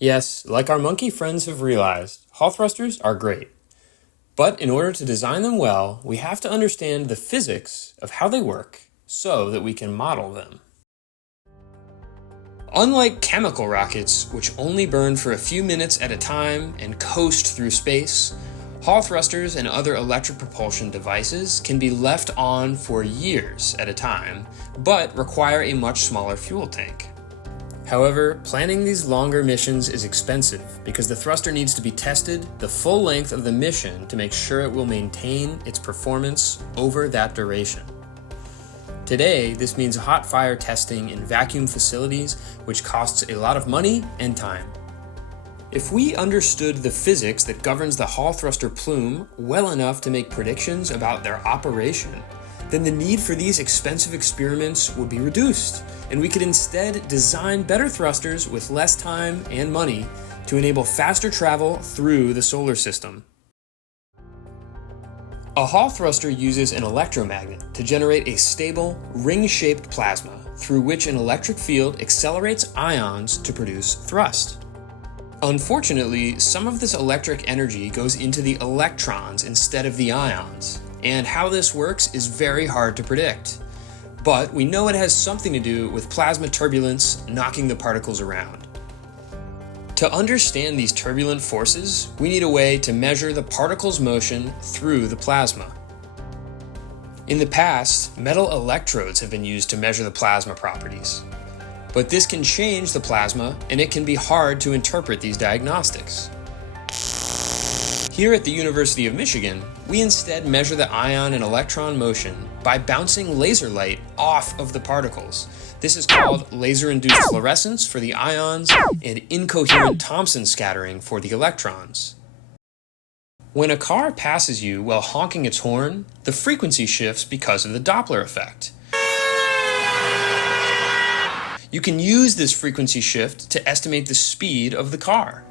Yes, like our monkey friends have realized, Hall thrusters are great. But in order to design them well, we have to understand the physics of how they work so that we can model them. Unlike chemical rockets, which only burn for a few minutes at a time and coast through space, Hall thrusters and other electric propulsion devices can be left on for years at a time, but require a much smaller fuel tank. However, planning these longer missions is expensive because the thruster needs to be tested the full length of the mission to make sure it will maintain its performance over that duration. Today, this means hot fire testing in vacuum facilities, which costs a lot of money and time. If we understood the physics that governs the Hall thruster plume well enough to make predictions about their operation, then the need for these expensive experiments would be reduced, and we could instead design better thrusters with less time and money to enable faster travel through the solar system. A Hall thruster uses an electromagnet to generate a stable, ring-shaped plasma through which an electric field accelerates ions to produce thrust. Unfortunately, some of this electric energy goes into the electrons instead of the ions, and how this works is very hard to predict. But we know it has something to do with plasma turbulence knocking the particles around. To understand these turbulent forces, we need a way to measure the particles' motion through the plasma. In the past, metal electrodes have been used to measure the plasma properties. But this can change the plasma, and it can be hard to interpret these diagnostics. Here at the University of Michigan, we instead measure the ion and electron motion by bouncing laser light off of the particles. This is called laser-induced fluorescence for the ions and incoherent Thomson scattering for the electrons. When a car passes you while honking its horn, the frequency shifts because of the Doppler effect. You can use this frequency shift to estimate the speed of the car.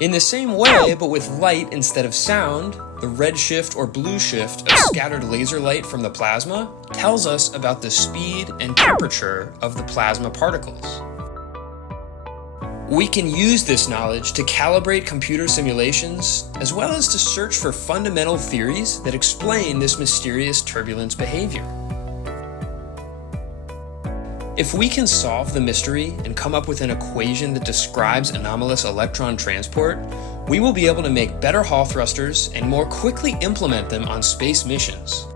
In the same way, but with light instead of sound, the red shift or blue shift of scattered laser light from the plasma tells us about the speed and temperature of the plasma particles. We can use this knowledge to calibrate computer simulations, as well as to search for fundamental theories that explain this mysterious turbulence behavior. If we can solve the mystery and come up with an equation that describes anomalous electron transport, we will be able to make better Hall thrusters and more quickly implement them on space missions.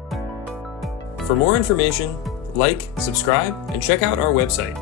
For more information, like, subscribe, and check out our website.